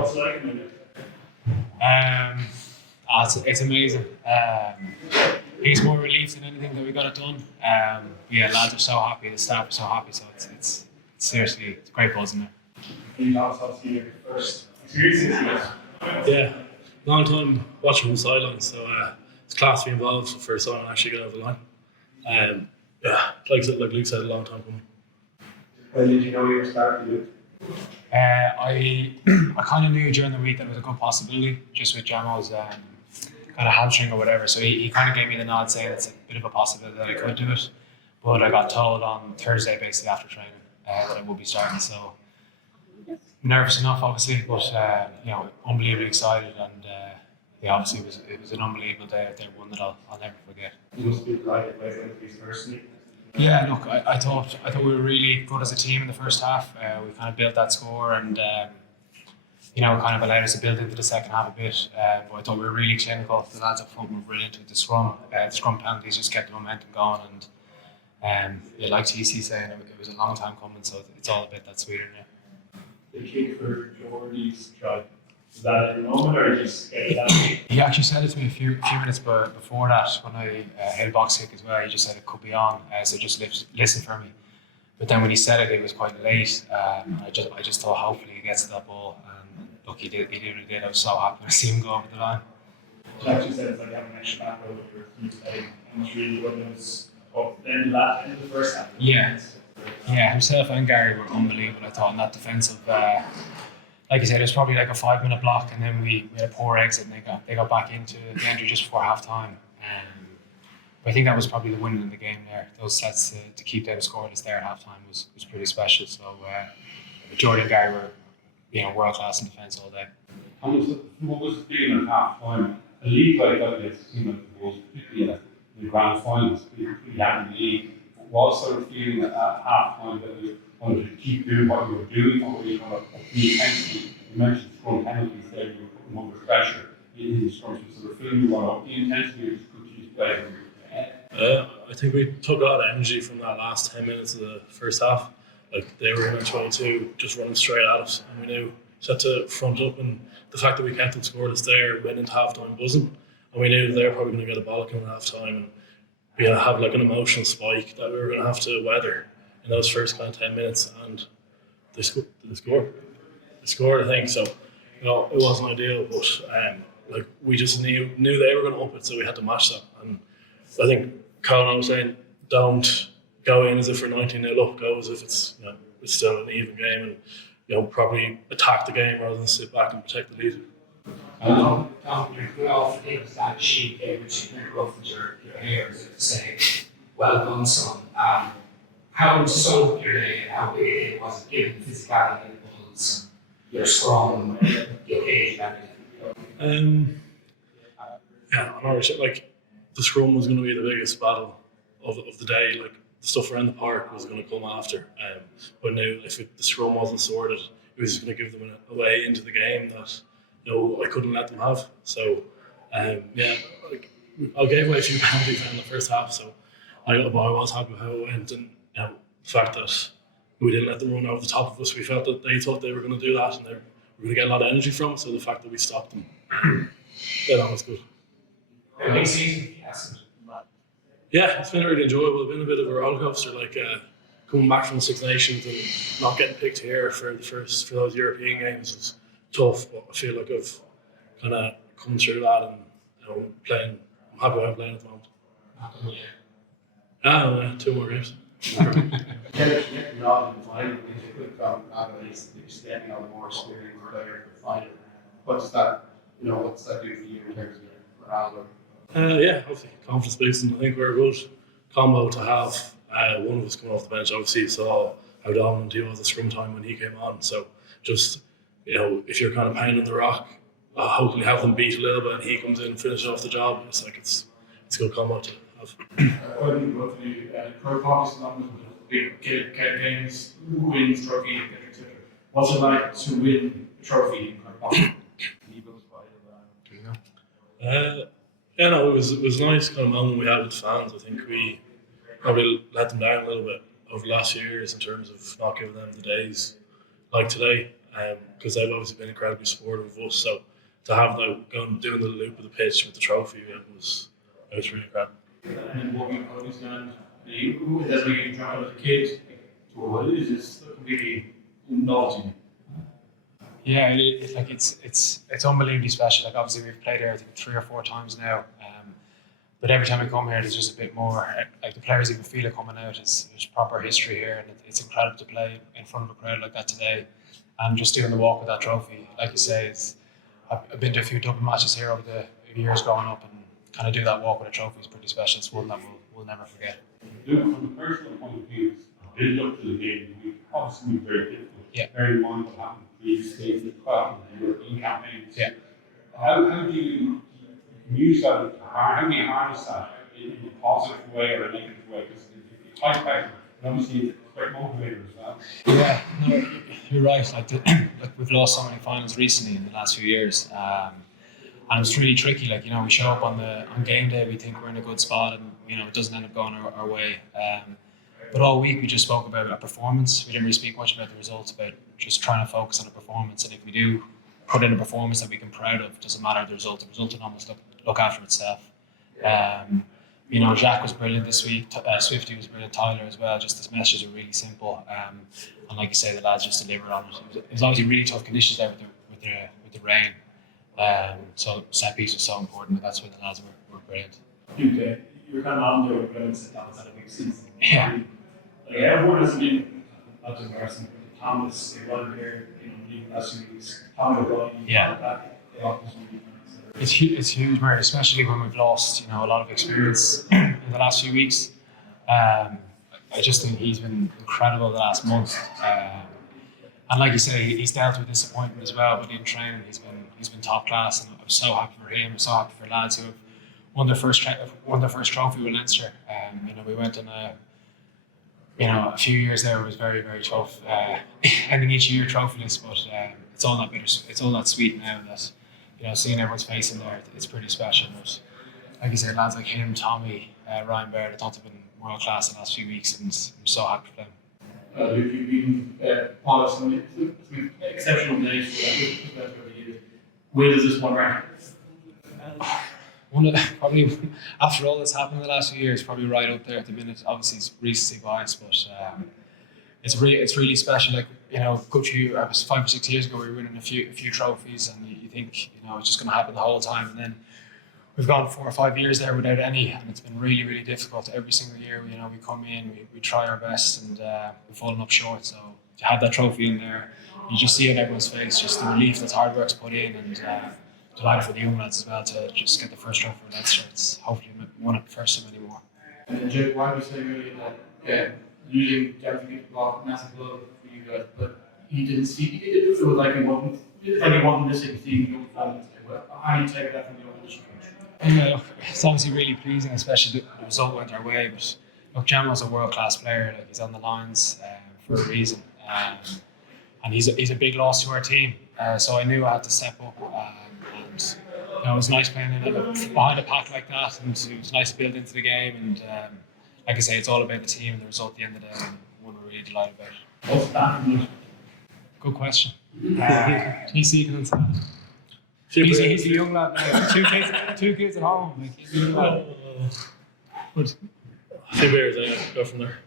What's it like in it? It's amazing. It's more relief than anything that we got it done. Lads are so happy, the staff are so happy, so it's seriously, it's great buzz in there. Can you tell us obviously your first experiences? Yeah, long time watching from the sidelines, so it's class to be involved for the first time and actually get over the line. Like Luke said, a long time coming. When did you know you were starting to do it? I kind of knew during the week that it was a good possibility, just with Jamo's kind of hamstring or whatever. So he kind of gave me the nod saying it's a bit of a possibility that I could do it. But I got told on Thursday, basically after training, that I would be starting. So nervous enough, obviously, but unbelievably excited. And obviously it was an unbelievable day out there, one that I'll never forget. You must be delighted by these personally. Yeah, look, I thought we were really good as a team in the first half. We kind of built that score and kind of allowed us to build into the second half a bit. But I thought we were really clinical. The lads up front were brilliant with the scrum. The scrum penalties just kept the momentum going. And like TC saying, it was a long time coming, so it's all a bit that sweeter now. The kick for Jordy's try, was that in the moment or just get it out? He actually said it to me a few minutes before that when I hit a box kick as well. He just said it could be on, so just listen for me. But then when he said it was quite late. I just thought hopefully he gets to that ball. And look, he did. I was so happy to see him go over the line. He actually said it's like having an extra back over your key play, and it's really good news. Then the end of the first half. Yeah, himself and Gary were unbelievable. I thought in that defensive. Like you said, it was probably like a 5-minute block, and then we had a poor exit, and they got back into the entry just before half time. But I think that was probably the winning in the game there. Those sets to keep them scoreless there at half time was pretty special. So Jordan and Gary were world class in defence all day. What was the feeling at half time? A league like that gets particularly at the grand finals, we had the league. Was sort of feeling at half time that we wanted to keep doing what we were doing, or we kind of the intensity? You mentioned scrum penalties there, you were putting under pressure in the scrum, so the feeling you want the intensity or just continue to play. I think we took a lot of energy from that last 10 minutes of the first half. Like they were in at 22, just running straight at us, and we knew we had to front up. And the fact that we kept them scoreless there, went into half time buzzing, and we knew they were probably going to get a bollock in half time, and we had to have like an emotional spike that we were going to have to weather in those first kind of 10 minutes, and they scored, I think. So, it wasn't ideal, but we just knew they were going to up it, so we had to match that. And I think Colin was saying, don't go in as if we're 19-0 up, go as if it's it's still an even game, and probably attack the game rather than sit back and protect the lead. Tom, you're off things that sheet there, which ruffles your hair, as if to say, well done, son. How much so your day, how big it was, given the physicality of the bulls, your scrum, your age, and everything? I'm not sure. Like, the scrum was going to be the biggest battle of the day. Like, the stuff around the park was going to come after. But now, if the scrum wasn't sorted, it was just going to give them a way into the game that I couldn't let them have. So, I gave away a few penalties in the first half, so I was happy with how it went, and the fact that we didn't let them run over the top of us. We felt that they thought they were going to do that, and they were going to get a lot of energy from it. So the fact that we stopped them, that was good. Big season, yes. Yeah, it's been really enjoyable. It's been a bit of a roller coaster, coming back from the Six Nations and not getting picked here for those European games was tough. But I feel like I've kind of come through that, and I'm happy with how I'm playing at the moment. 2 more games. Getting out in the final, if you could at least just getting out more experience player for the final. What's that do for you in terms of morale? Obviously confidence boosting. I think we're a good combo to have. One of us coming off the bench, obviously saw how dominant he was at scrum time when he came on. So just if you're kind of pounding the rock, hopefully have them beat a little bit, and he comes in and finishes off the job. It's a good combo to have. I think roughly Kirkhoff's not big games, wins trophy, etc. What's it like to win a trophy in Kirkhoff? It was nice kind of moment we had with the fans. I think we probably let them down a little bit over the last few years in terms of not giving them the days like today. because they've obviously been incredibly supportive of us. So to have them doing the loop of the pitch with the trophy, it was really incredible. And then walking out these land, that's like you try as a kid. So what it is completely novelty. Yeah, it's unbelievably special. Like obviously we've played here I think 3 or 4 times now, but every time we come here, there's just a bit more. Like the players even feel it coming out. There's proper history here, and it's incredible to play in front of a crowd like that today, and just doing the walk with that trophy. Like you say, I've been to a few double matches here over the years growing up, and kind of do that walk with a trophy is pretty special. It's one that we'll never forget. From a personal point of view, build up to the game, we obviously been very difficult. Yeah. Very in mind what happened previous days with Clarkson and European campaigns. Yeah. How do you use that? How do you harness that in a positive way or a negative way? Because if you type back, obviously it's quite motivating as well. Yeah, no, you're right. Like we've lost so many finals recently in the last few years, and it's really tricky. Like we show up on game day, we think we're in a good spot, and it doesn't end up going our way. But all week we just spoke about our performance. We didn't really speak much about the results, about just trying to focus on the performance. And if we do put in a performance that we can be proud of, it doesn't matter the result. The result will almost look after itself. Jacques was brilliant this week. Swifty was brilliant. Tyler as well. Just this message are really simple. And like you say, the lads just delivered on it. It was obviously really tough conditions there with the rain. So set piece was so important. But that's where the lads were brilliant. You're kind of on there with Brendan said that was at a big season. Yeah. Like everyone has been not just Carson, Thomas, they won here, league last 2 weeks. Tom O'Brien, Yeah. It's huge, Mary, especially when we've lost, a lot of experience in the last few weeks. I just think he's been incredible the last month. And like you say, he's dealt with disappointment as well, but in training he's been top class, and I'm so happy for him. I'm so happy for lads who have won their first trophy with Leinster. We went on a few years there. It was very, very tough. Ending each year trophyless, but it's all that bitter. It's all that sweet now that seeing everyone's face in there. It's pretty special. But like you said, lads like him, Tommy, Ryan Baird, I thought they've been world class the last few weeks, and I'm so happy for them. You've been polished some exceptional days where does this one rank? Probably after all that's happened in the last few years, probably right up there at the minute. Obviously, it's recency bias, but it's really special. Like good few, 5 or 6 years ago, we were winning a few trophies, and you think it's just going to happen the whole time, and then we've gone 4 or 5 years there without any, and it's been really, really difficult. Every single year, we come in, we try our best, and we've fallen up short. So to have that trophy in there, you just see it on everyone's face, just the relief that hard work's put in, and delighted for the young lads as well to just get the first trophy for Leinster. It's hopefully won it for some anymore. And Jake, why was saying earlier that losing Gavin block massive blow for you guys, but he didn't see it was like he wasn't missing seeing your performance. How do you take that from the opposition coach? It's obviously really pleasing, especially the result went our way. But look, Jamal's a world-class player. Like, he's on the lines for a reason, and he's a big loss to our team. So I knew I had to step up, and it was nice playing behind a pack like that, and it was nice to build into the game. And like I say, it's all about the team and the result at the end of the day, and one we're really delighted about. What's that from you? Good question. TC can answer that. He's a young lad now. Two kids at home. Like, he's a young lad. A few beers, go from there.